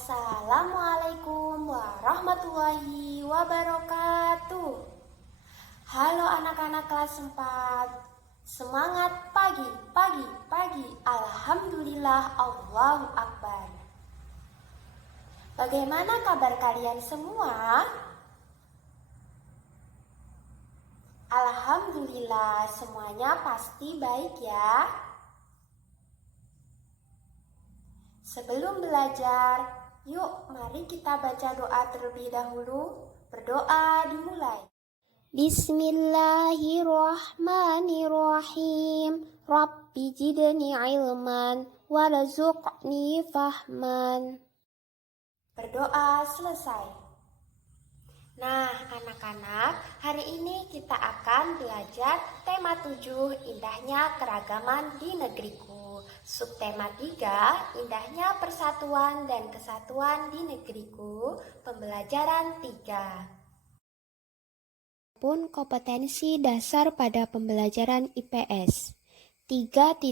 Assalamualaikum warahmatullahi wabarakatuh. Halo anak-anak kelas 4. Semangat pagi, pagi, pagi. Alhamdulillah, Allahu Akbar. Bagaimana kabar kalian semua? Alhamdulillah, semuanya pasti baik ya. Sebelum belajar, yuk mari kita baca doa terlebih dahulu. Berdoa dimulai. Bismillahirrahmanirrahim. Rabbi jidni ilman warzuqni fahman. Berdoa selesai. Nah, anak-anak, hari ini kita akan belajar tema 7, indahnya keragaman di negeriku. Subtema 3, indahnya persatuan dan kesatuan di negeriku. Pembelajaran 3. Pun kompetensi dasar pada pembelajaran IPS. 3.2,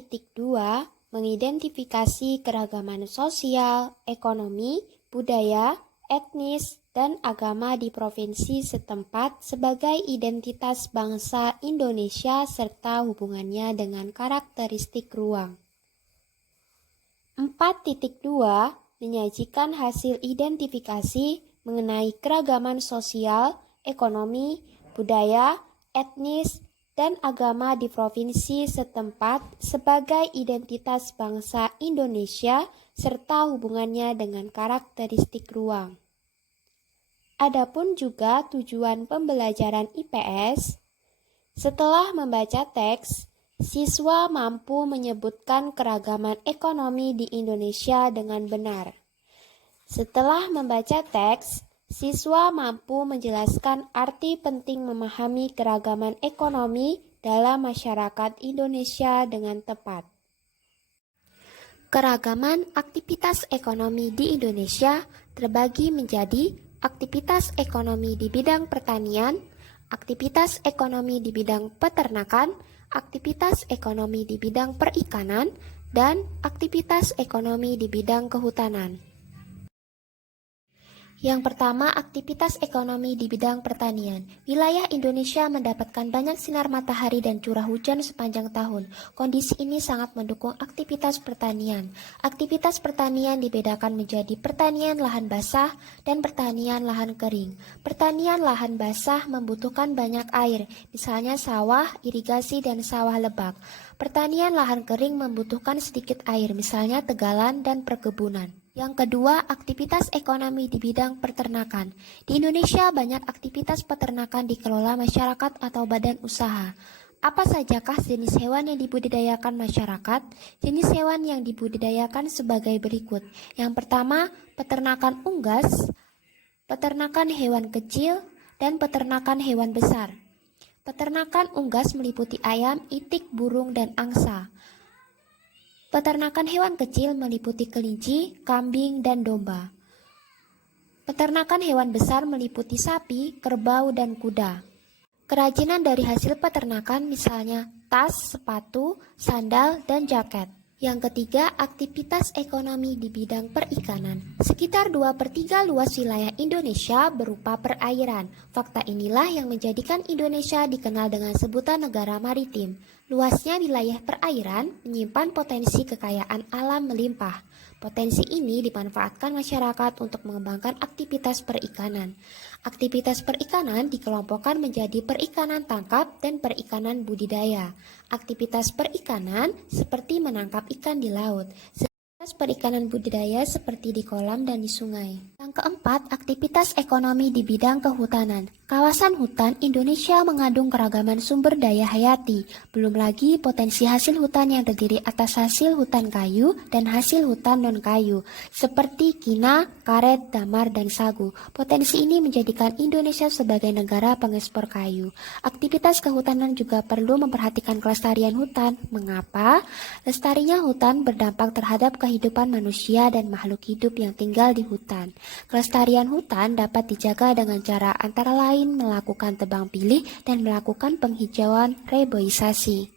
mengidentifikasi keragaman sosial, ekonomi, budaya, etnis, dan agama di provinsi setempat sebagai identitas bangsa Indonesia serta hubungannya dengan karakteristik ruang. 4.2, menyajikan hasil identifikasi mengenai keragaman sosial, ekonomi, budaya, etnis, dan agama di provinsi setempat sebagai identitas bangsa Indonesia serta hubungannya dengan karakteristik ruang. Adapun juga tujuan pembelajaran IPS, setelah membaca teks, siswa mampu menyebutkan keragaman ekonomi di Indonesia dengan benar. Setelah membaca teks, siswa mampu menjelaskan arti penting memahami keragaman ekonomi dalam masyarakat Indonesia dengan tepat. Keragaman aktivitas ekonomi di Indonesia terbagi menjadi aktivitas ekonomi di bidang pertanian, aktivitas ekonomi di bidang peternakan, aktivitas ekonomi di bidang perikanan, dan aktivitas ekonomi di bidang kehutanan. Yang pertama, aktivitas ekonomi di bidang pertanian. Wilayah Indonesia mendapatkan banyak sinar matahari dan curah hujan sepanjang tahun. Kondisi ini sangat mendukung aktivitas pertanian. Aktivitas pertanian dibedakan menjadi pertanian lahan basah dan pertanian lahan kering. Pertanian lahan basah membutuhkan banyak air, misalnya sawah, irigasi, dan sawah lebak. Pertanian lahan kering membutuhkan sedikit air, misalnya tegalan dan perkebunan. Yang kedua, aktivitas ekonomi di bidang peternakan. Di Indonesia banyak aktivitas peternakan dikelola masyarakat atau badan usaha. Apa sajakah jenis hewan yang dibudidayakan masyarakat? Jenis hewan yang dibudidayakan sebagai berikut. Yang pertama, peternakan unggas, peternakan hewan kecil, dan peternakan hewan besar. Peternakan unggas meliputi ayam, itik, burung, dan angsa. Peternakan hewan kecil meliputi kelinci, kambing, dan domba. Peternakan hewan besar meliputi sapi, kerbau, dan kuda. Kerajinan dari hasil peternakan misalnya tas, sepatu, sandal, dan jaket. Yang ketiga, aktivitas ekonomi di bidang perikanan. Sekitar 2/3 luas wilayah Indonesia berupa perairan. Fakta inilah yang menjadikan Indonesia dikenal dengan sebutan negara maritim. Luasnya wilayah perairan menyimpan potensi kekayaan alam melimpah. Potensi ini dimanfaatkan masyarakat untuk mengembangkan aktivitas perikanan. Aktivitas perikanan dikelompokkan menjadi perikanan tangkap dan perikanan budidaya. Aktivitas perikanan seperti menangkap ikan di laut. Aktivitas perikanan budidaya seperti di kolam dan di sungai. Yang keempat, aktivitas ekonomi di bidang kehutanan. Kawasan hutan Indonesia mengandung keragaman sumber daya hayati, belum lagi potensi hasil hutan yang terdiri atas hasil hutan kayu dan hasil hutan non-kayu, seperti kina, karet, damar, dan sagu. Potensi ini menjadikan Indonesia sebagai negara pengekspor kayu. Aktivitas kehutanan juga perlu memperhatikan kelestarian hutan. Mengapa? Lestarinya hutan berdampak terhadap kehidupan manusia dan makhluk hidup yang tinggal di hutan. Kelestarian hutan dapat dijaga dengan cara antara lain melakukan tebang pilih dan melakukan penghijauan reboisasi.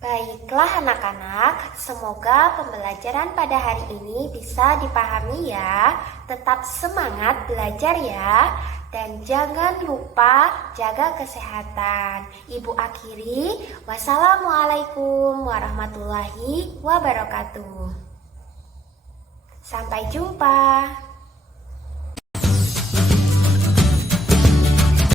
Baiklah anak-anak, semoga pembelajaran pada hari ini bisa dipahami ya. Tetap semangat belajar ya. Dan jangan lupa jaga kesehatan. Ibu akhiri, wassalamualaikum warahmatullahi wabarakatuh. Sampai jumpa.